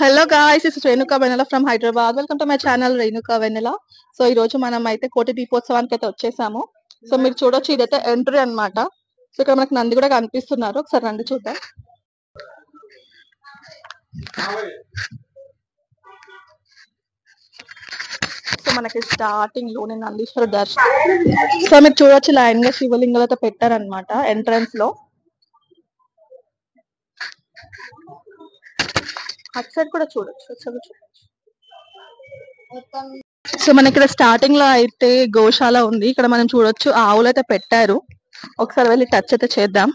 Hello guys, this is Renuka Vennela from Hyderabad. Welcome to my channel Renuka Vennela. So ఈ రోజు మనం అయితే కోటి దీపోత్సవానికి అయితే వచ్చేసాము. సో మీరు చూడొచ్చు, ఇదైతే ఎంట్రీ అన్నమాట. సో ఇక్కడ మనకి నంది కూడా కనిపిస్తున్నారు. ఒకసారి రండి చూద్దాం. సో మనకి స్టార్టింగ్ లోనే నందీశ్వర దర్శనం. సో మీరు చూడొచ్చు, లైన్ గా శివలింగాలు అయితే పెట్టారనమాట ఎంట్రన్స్ లో. అటు సైడ్ కూడా చూడొచ్చు. సో మనకి ఇక్కడ స్టార్టింగ్ లో అయితే గోశాల ఉంది. ఇక్కడ మనం చూడొచ్చు ఆవులు అయితే పెట్టారు. ఒకసారి వెళ్ళి టచ్ అయితే చేద్దాం.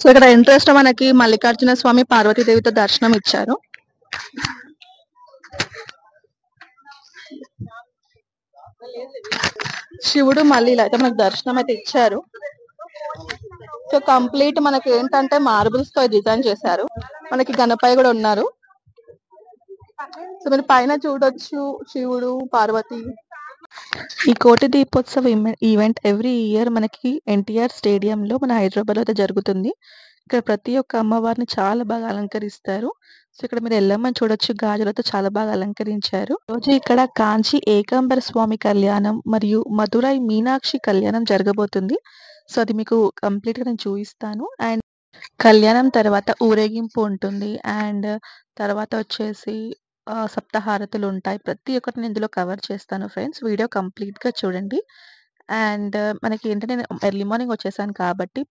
సో ఇక్కడ ఎంట్రెన్స్ లో మనకి మల్లికార్జున స్వామి పార్వతీదేవితో దర్శనం ఇచ్చారు. శివుడు మళ్ళీ ఇలా అయితే మనకు దర్శనం అయితే ఇచ్చారు. సో కంప్లీట్ మనకి ఏంటంటే మార్బుల్స్ తో డిజైన్ చేశారు. మనకి గణపయ్య కూడా ఉన్నారు. సో మీరు పైన చూడొచ్చు శివుడు పార్వతి. ఈ కోటి దీపోత్సవ ఈవెంట్ ఎవ్రీ ఇయర్ మనకి ఎన్టీఆర్ స్టేడియంలో మన హైదరాబాద్ లో అయితే జరుగుతుంది. ఇక్కడ ప్రతి ఒక్క అమ్మవారిని చాలా బాగా అలంకరిస్తారు. సో ఇక్కడ మీరు ఎల్లమ్మని చూడొచ్చు, గాజులతో చాలా బాగా అలంకరించారు. రోజు ఇక్కడ కాంచి ఏకాంబర స్వామి కళ్యాణం మరియు మధురై మీనాక్షి కళ్యాణం జరగబోతుంది. సో అది మీకు కంప్లీట్ గా నేను చూపిస్తాను. అండ్ కళ్యాణం తర్వాత ఊరేగింపు ఉంటుంది. అండ్ తర్వాత వచ్చేసి సప్తహారతులు ఉంటాయి. ప్రతి ఒక్కటి నేను ఇందులో కవర్ చేస్తాను ఫ్రెండ్స్. వీడియో కంప్లీట్ గా చూడండి. అండ్ మనకి ఏంటంటే నేను ఎర్లీ మార్నింగ్ వచ్చేసాను కాబట్టి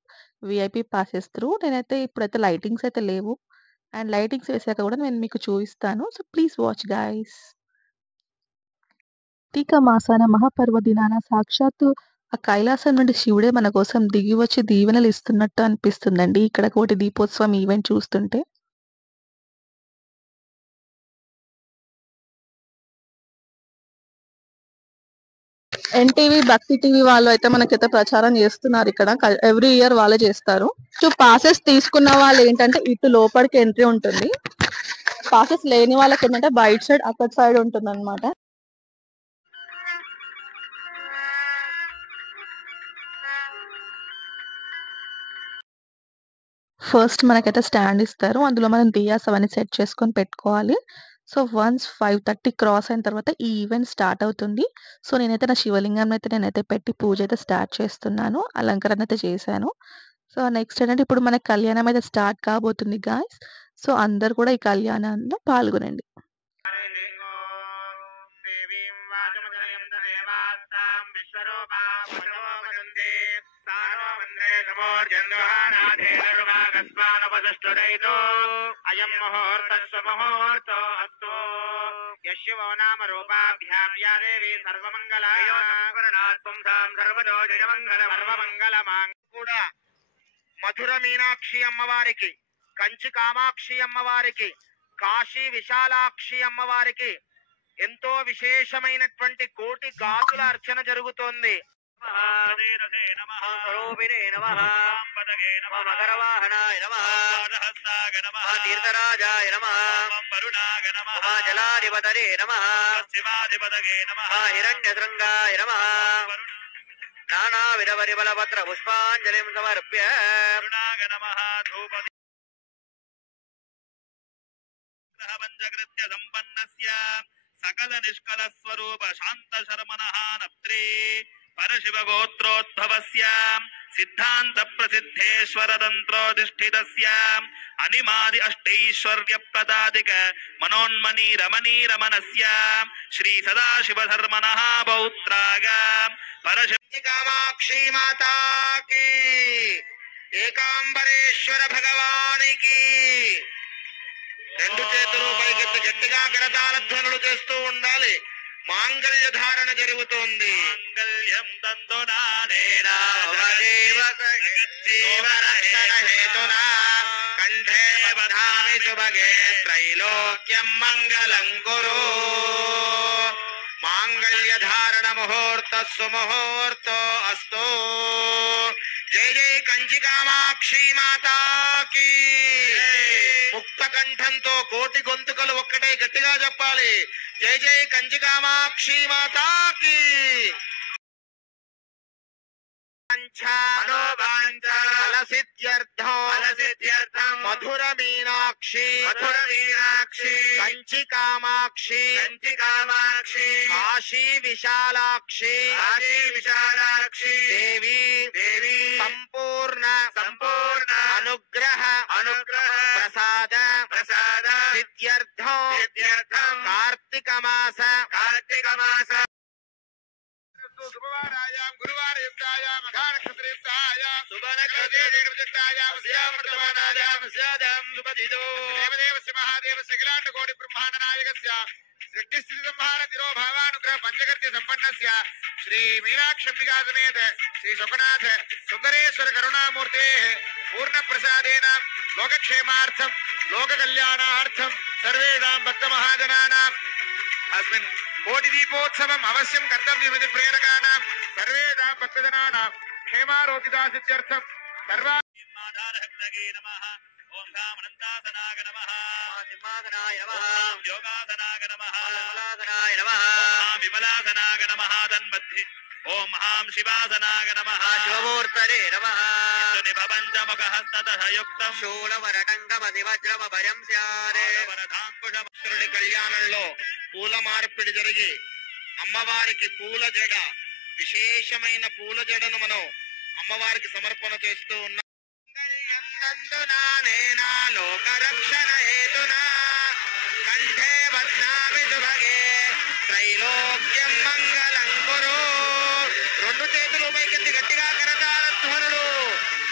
విఐపి పాసెస్ త్రూ నేనైతే ఇప్పుడైతే లైటింగ్స్ అయితే లేవు. అండ్ లైటింగ్స్ వేసాక కూడా నేను మీకు చూపిస్తాను. So please watch guys. Kartika మాసాన మహాపర్వదినాన సాక్షాత్తు ఆ కైలాసం నుండి శివుడే మన కోసం దిగి వచ్చి దీవెనలు ఇస్తున్నట్టు అనిపిస్తుందండి ఇక్కడ కోటి దీపోత్సవం ఈవెంట్ చూస్తుంటే. ఎన్టీవీ భక్తి టీవీ వాళ్ళు అయితే మనకైతే ప్రచారం చేస్తున్నారు. ఇక్కడ ఎవ్రీ ఇయర్ వాళ్ళే చేస్తారు. పాసెస్ తీసుకున్న వాళ్ళు ఏంటంటే ఇటు లోపలికి ఎంట్రీ ఉంటుంది. పాసెస్ లేని వాళ్ళకి ఏంటంటే బయట సైడ్ అక్కడ సైడ్ ఉంటుంది అనమాట. ఫస్ట్ మనకైతే స్టాండ్ ఇస్తారు. అందులో మనం దియాస్ అవన్నీ సెట్ చేసుకొని పెట్టుకోవాలి. సో వన్స్ 5:30 క్రాస్ అయిన తర్వాత ఈ ఈవెంట్ స్టార్ట్ అవుతుంది. సో నేనైతే నా శివలింగం అయితే నేనైతే పెట్టి పూజ అయితే స్టార్ట్ చేస్తున్నాను. అలంకరణ అయితే చేశాను. సో నెక్స్ట్ ఏంటంటే ఇప్పుడు మన కళ్యాణం అయితే స్టార్ట్ కాబోతుంది గాయ్స్. సో అందరు కూడా ఈ కళ్యాణంలో పాల్గొనండి. అయం ముహూర్తస్సు ముహూర్తో అస్తు యశివో నామ రూపాభ్యాం యా దేవి సర్వమంగళాయ సర్వదో జయమంగళ సర్వమంగళమాంగ కూడా మధుర మీనాక్షి అమ్మవారికి, కంచి కామాక్షి అమ్మవారికి, కాశీ విశాలాక్షి అమ్మవారికి ఎంతో విశేషమైనటువంటి కోటి గాతుల అర్చన జరుగుతోంది. మకరవాహనాయ నమః, తీర్థరాజాయ నమః, జలాధిపతరే నమః, హిరణ్యశృంగాయ నమః. నానావిధ పరిమళపత్ర పుష్పాంజలిం సమర్ప్య పంచకృత్య సంపన్నస్య సకల నిష్కల స్వరూప శాంత శర్మణః నప్త్రే పరశివ గోత్రోద్భవస్య సిద్ధాంత ప్రసిద్ధేశ్వర తంత్రోధిష్ఠితస్య అనిమాది అష్టైశ్వర్య ప్రదాదిక మనోన్మనీ రమణీ రమణస్య శ్రీ సదాశివ ధర్మణః పౌత్రాగ పరశివ కామాక్షి మాతా కీ, ఏకాంబరేశ్వర భగవానికి రెండు చేతులు పైకెత్తి గట్టిగా కరతాళధ్వనులు చేస్తూ ఉండాలి. మాంగళ్య ధారణ జరుగుతోంది. మాంగళ్యం తంతునా కంఠే బధామి శుభగే త్రైలోక్యం మంగళం కురు. మాంగళ్య ధారణ ముహూర్త సుముహూర్తో అస్తు. జై జై కంచి కామాక్షి మాతాకి. ముక్త కంఠంతో కోటి గొంతుకలు ఒక్కటే గట్టిగా చెప్పాలి. జై జై కంచి కామాక్షి మాతాకి. ఫలసిద్ధ్యర్థం మధుర మీనాక్షి కంచి కామాక్షి కాశీ విశాలాక్షి దేవి సంపూర్ణ అనుగ్రహ ప్రసాద సిద్ధ్యర్థం కార్తీక మాస శుభవారాయాం గురువారయుక్తాయాం అఘానక్షత్రయుక్తాయాం శుభనక్షత్రయుక్తాయాం శ్యామృతమానాయాం స్యాదాం శుభదిదో దేవదేవస్య మహాదేవస్య అఖిలాండకోటి బ్రహ్మాండ నాయకస్య సృష్టిస్థితి సంహార తిరోభావానుగ్రహ పంచకర్త్య సంపన్నస్య శ్రీ మీనాక్షంబికా సమేత శ్రీ శుకనాథ సుందరేశ్వర కరుణామూర్తేః పూర్ణ ప్రసాదేన లోకక్షేమార్థం లోక కళ్యాణార్థం సర్వేషాం భక్త మహాజనానాం అస్మిన్ కోటి దీపోత్సవం అవశ్యం కర్తవ్యమితి ప్రేరకానాం సర్వేషాం భక్తజనానాం క్షేమారోగ్యదాసిత్యర్థం సర్వాధారహగ్నగే నమః ఓం కామనందాసనాయ నమః సింహాసనాయ నమః యోగాసనాయ నమః విమలాసనాయ నమః విమలాసనాయ నమః తన్మధ్య ఓం హాం శివాసనాయ నమః శివమూర్తరే నమః నిభవంతముఖహస్తతః యుక్తం శూలవరటంగమది వజ్రమభయం స్యారే వరదాంకుశమస్త్రుని కళ్యాణంలో పూల మార్పిడి జరిగి అమ్మవారికి పూల జడ విశేషమైన పూల జడను మనం అమ్మవారికి సమర్పణ చేస్తూ ఉన్నాం. లోకరక్షణ హేతునా కంఠే బధ్నామి శుభగే త్రైలోక్యం మంగళం కురు. రెండు చేతులు పైకెత్తి గట్టిగా కరతాళ ధ్వనులు.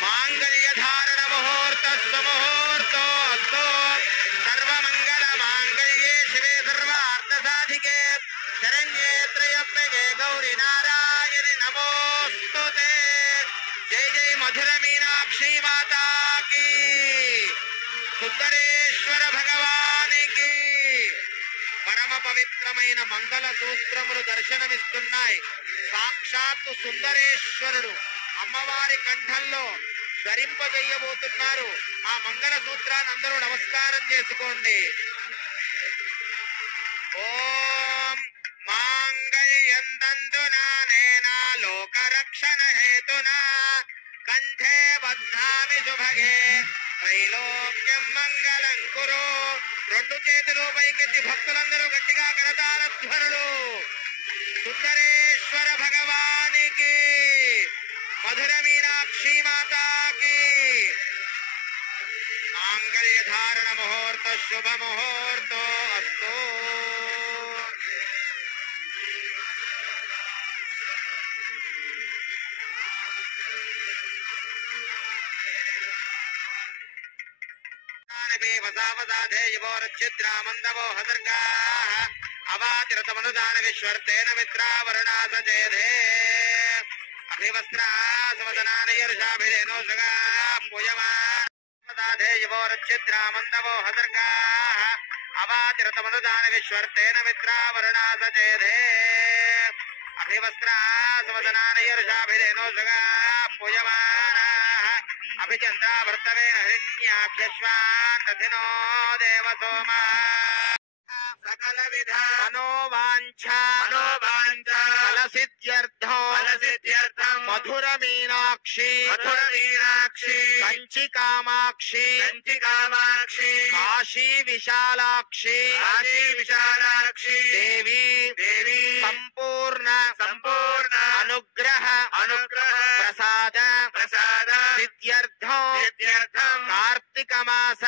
మాంగళ్య ధారణ ముహూర్త సుముహూర్తో అస్తు. సర్వమంగళ మాంగళ్యే శివే సర్వార్థ సాధికే శరణ్యే త్రయంబకే గౌరీ నారాయణి నమోస్తుతే. జై జై మధుర మీనాక్షి మాతా కీ, సుందరేశ్వర భగవానికి. పరమ పవిత్రమైన మంగళ సూత్రములు దర్శనమిస్తున్నాయి. సాక్షాత్తు సుందరేశ్వరుడు అమ్మవారి కంఠంలో ధరింపజేయబోతున్నారు. ఆ మంగళ సూత్రాన్ని అందరూ నమస్కారం చేసుకోండి. ఓం మాంగళ్యం తంతునా నేనా లోకరక్షణ హేతునా కంఠే బధ్నామి శుభగే త్రైలోక్యం మంగళం కురు. రెండు చేతులు పైకెత్తి భక్తులందరూ గట్టిగా కరతాళ ధ్వనులు. సుందరేశ్వర భగవానికి, మధుర మీనాక్షి మాతాకి. మాంగళ్య ధారణ ముహూర్త శుభ ముహూర్తో అస్తు. అవాతిరతమనుదానవిశ్వర్తేన మిత్రావరుణాసచేదే అభివస్త్రాసవదనానయర్షాభిరేనో సగా పూయమానోరచ్చిద్రామందవో హసర్గా అవాతిరతమనుదానవిశ్వర్తేన మిత్రావరుణాసచేదే అభివస్త్రాసవదనానయర్షాభిరేనో సగా పూయమాన అభిచంద్రావర్తవేన హిరణ్యాభ్యశ్వాన్ రథినో దేవ సోమ. సకల విధ మనోవాంఛా ఫలసిద్ధ్యర్థం మధుర మీనాక్షి కంచి కామాక్షి కాశీ విశాలాక్షి దేవి సంపూర్ణ అనుగ్రహ ప్రసాద సిద్ధ్యర్థం కార్తీక మాస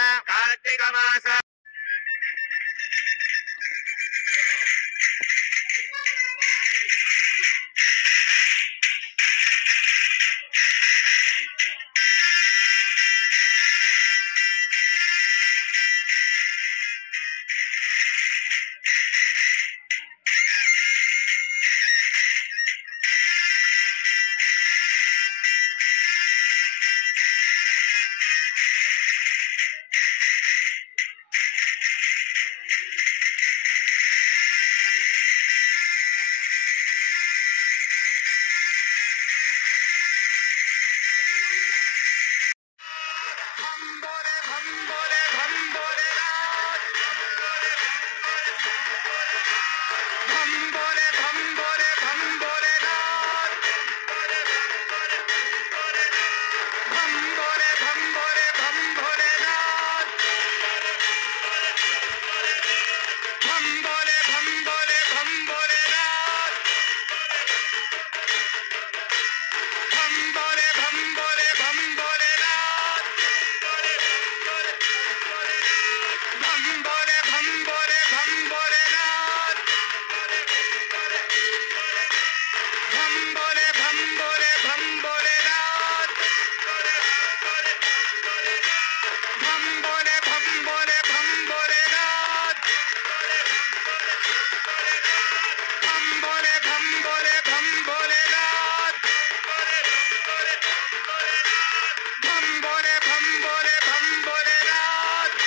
భం భోలే భం భోలే భం భోలేనాథ్.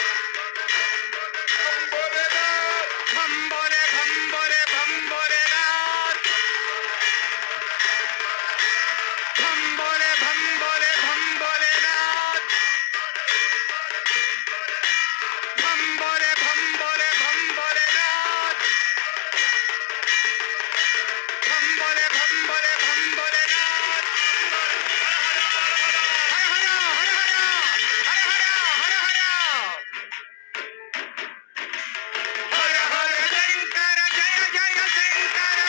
భం భోలే భం భోలే భం భోలేనాథ్. భం భోలే భం భోలే భం భోలేనాథ్. భం భోలే భం భోలే భం భోలేనాథ్. భం భోలే భం భోలే భం భోలేనాథ్. హర హర హర హర హర హర హర హర. హర హర శంకర జయ జయ శంకర.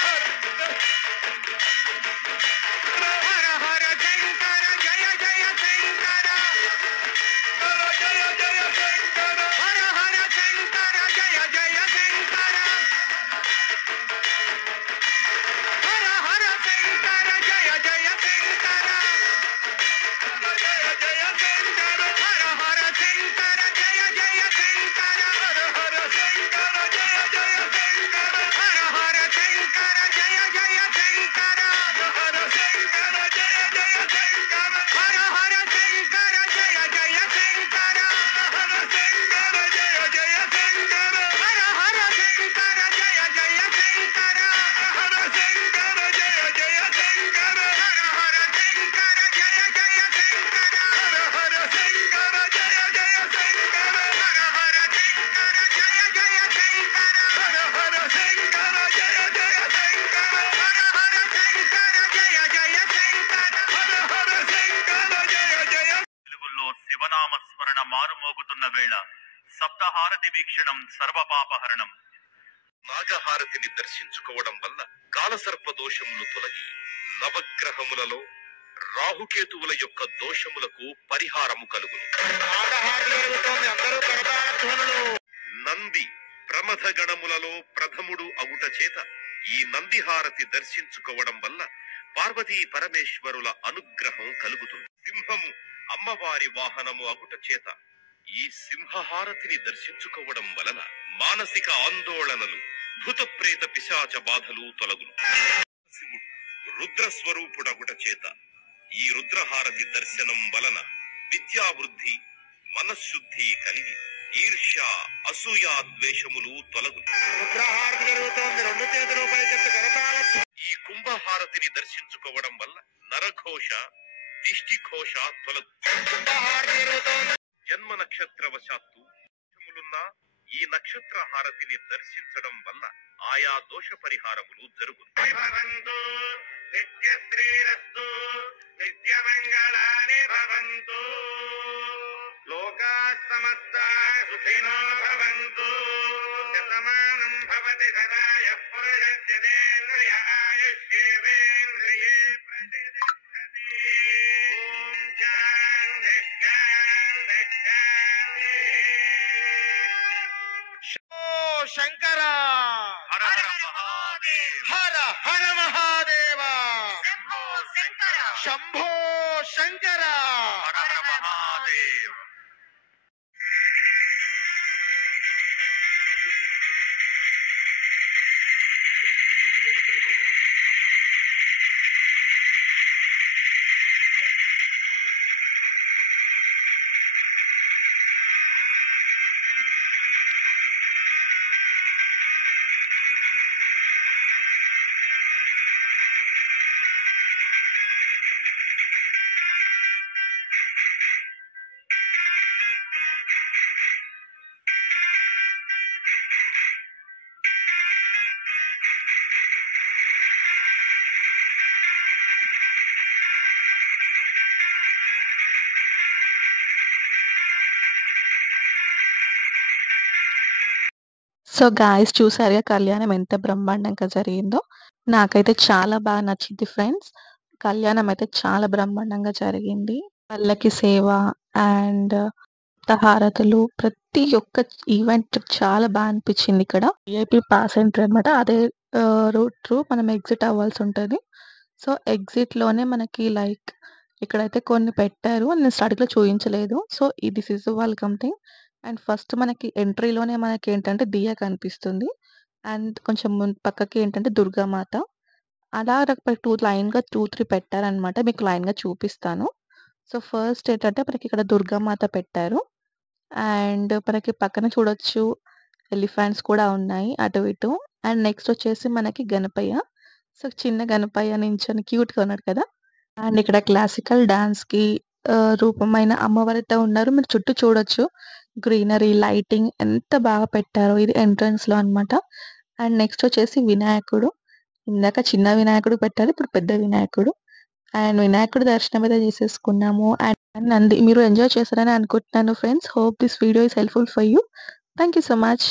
హర హర శంకర జయ జయ శంకర. హర జయ జయ శంకర. హర హర శంకర జయ జయ శంకర. హర హర శంకర జయ జయ శంకర. జయ జయ శంకర. హర హర శంకర జయ జయ శంకర. హర హర శంకర జయ జయ శంకర. హర హర శంకర జయ జయ శంకర. హర శంకర జయ జయ శంకర. హర హర శంకర జయ జయ శంకర. హర శంకర జయ జయ శంకర. హర హర శంకర జయ జయ శంకర. హర శంకర జయ జయ శంకర. హర హర శంకర జయ జయ శంకర. హర హర శంకర జయ జయ శంకర. హర హర శంకర జయ జయ శంకర. హర హర శంకర జయ జయ శంకర. హర హర శంకర జయ జయ శంకర. హర హర శంకర జయ జయ. తెలుగులో శివనామ స్మరణ మారుమోగుతున్న వేళ సప్తహారతి వీక్షణం సర్వపాపహరణం. నాగహారతిని దర్శించుకోవడం వల్ల కాలసర్ప దోషములు తొలగి నవగ్రహములలో రాహుకేతువుల యొక్క దోషములకు పరిహారము కలుగును. నంది ప్రమథ గణములలో ప్రథముడు అగుట చేత ఈ నందిహారతి దర్శించుకోవడం వల్ల పార్వతీ పరమేశ్వరుల అనుగ్రహం కలుగుతుంది. సింహము అమ్మవారి వాహనము అగుట చేత ఈ సింహహారతిని దర్శించుకోవడం వలన మానసిక ఆందోళనలు, భూత ప్రేత పిశాచ బాధలు తొలగును. శివుడు రుద్రస్వరూపుడగుట చేత ఈ రుద్రహారతి దర్శనం వలన విద్యావృద్ధి, మనశ్శుద్ధి కలిగి ఈర్ష్య, అసూయ, ద్వేషములు తొలగును. ఈ కుంభహారతిని దర్శించుకోవడం వల్ల నరఘోష, దిష్టిఘోష తొలగు. జన్మ నక్షత్ర వశాత్తు దోషములున్న ఈ నక్షత్ర హారతిని దర్శించడం వల్ల ఆయా దోష పరిహారములు జరుగును. నిత్యశ్రీరస్తు నిత్యమంగళాని భవంతు. లోకాః సమస్తాః సుఖినో భవంతు. శతమానం భవతి సదాయః పురుషస్యేంద్రియ ఆయుష్యేంద్రియే ప్రతిష్టతి. ఓం శాంతి శాంతి శాంతి. శంకర హర హర మహాదేవ. హర హర మహాదేవ. శంభో శంకర హర హర మహాదేవ. సో గాయ్స్, చూసారుగా కళ్యాణం ఎంత బ్రహ్మాండంగా జరిగిందో. నాకైతే చాలా బాగా నచ్చింది ఫ్రెండ్స్. కళ్యాణం అయితే చాలా బ్రహ్మాండంగా జరిగింది. పల్లకి సేవ అండ్ హారతులు, ప్రతి ఒక్క ఈవెంట్ చాలా బాగా అనిపించింది. ఇక్కడ విఐపి పాస్ ఎంట్రీ అనమాట. అదే రూట్ త్రూ మనం ఎగ్జిట్ అవ్వాల్సి ఉంటుంది. సో ఎగ్జిట్ లోనే మనకి లైక్ ఇక్కడైతే కొన్ని పెట్టారు, నేను స్టార్టింగ్ లో చూపించలేదు. So this is welcome thing. And first మనకి ఎంట్రీలోనే మనకి ఏంటంటే దియా కనిపిస్తుంది. అండ్ కొంచెం పక్కకి ఏంటంటే దుర్గామాత. అలా నాకు 2 లైన్‌గా 2, 3 పెట్టారనమాట. మీకు లైన్‌గా చూపిస్తాను. సో, ఫస్ట్ ఏంటంటే మనకి ఇక్కడ దుర్గామాత పెట్టారు. అండ్ మనకి పక్కన చూడొచ్చు ఎలిఫెంట్స్ కూడా ఉన్నాయి అటు ఇటు. అండ్ నెక్స్ట్ వచ్చేసి మనకి గణపయ్య. సో, చిన్న గణపయ్య నించొని క్యూట్‌గా ఉన్నాడు కదా! అండ్ ఇక్కడ క్లాసికల్ డాన్స్‌కి రూపమైన అమ్మవారైతే ఉన్నారు. మీరు చుట్టూ చూడొచ్చు. గ్రీనరీ, లైటింగ్ ఎంత బాగా పెట్టారో. ఇది ఎంట్రన్స్‌లో అన్నమాట. అండ్ నెక్స్ట్ వచ్చేసి వినాయకుడు. ఇందాక చిన్న వినాయకుడు పెట్టారు. ఇప్పుడు పెద్ద వినాయకుడు. అండ్ వినాయకుడి దర్శనం అయితే చేసేసుకున్నాము. అండ్ నంది మీరు ఎంజాయ్ చేశారని అనుకుంటున్నాను friends. Hope this video is helpful for you. Thank you so much.